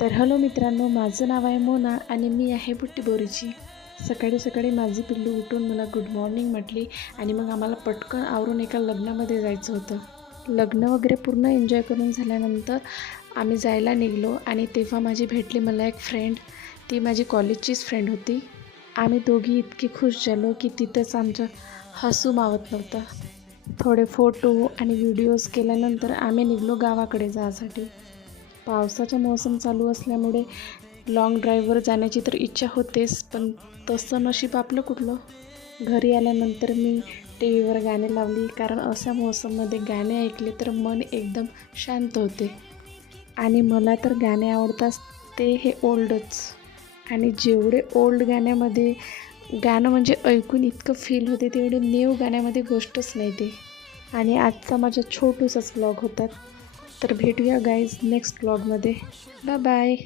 तर हॅलो मित्रांनो, माझं नाव आहे मोना आणि मी आहे बुट्टीबोरीची. सकाळी सकाळी माझी पिल्लू उठून मला गुड मॉर्निंग म्हटली आणि मग आम्हाला पटकन आवरून एका लग्नामध्ये जायचं होतं. लग्न वगैरे पूर्ण एन्जॉय करून झाल्यानंतर आम्ही जायला निघलो आणि तेव्हा माझी भेटली मला एक फ्रेंड. ती माझी कॉलेजचीच फ्रेंड होती. आम्ही दोघी इतकी खुश झालो की तिथंच आमचं हसू मावत नव्हतं. थोडे फोटो आणि व्हिडिओज केल्यानंतर आम्ही निघलो गावाकडे जायसाठी. पावसाचा मोसम चालू असल्यामुळे लाँग ड्राईव्हवर जाण्याची तर इच्छा होतेच, पण तसं नशीब आपलं कुठलं. घरी आल्यानंतर मी टी व्हीवर गाणे लावली, कारण अशा मोसममध्ये गाणे ऐकले तर मन एकदम शांत होते. आणि मला तर गाणे आवडतात ते हे ओल्डच. आणि जेवढे ओल्ड गाण्यामध्ये गाणं म्हणजे ऐकून इतकं फील होते, तेवढे न्यू गाण्यामध्ये गोष्टच नाही ते. आणि आजचा माझा छोटूसाच व्लॉग होता. तर भेटूया गाईज नेक्स्ट व्लॉगमध्ये. Bye bye.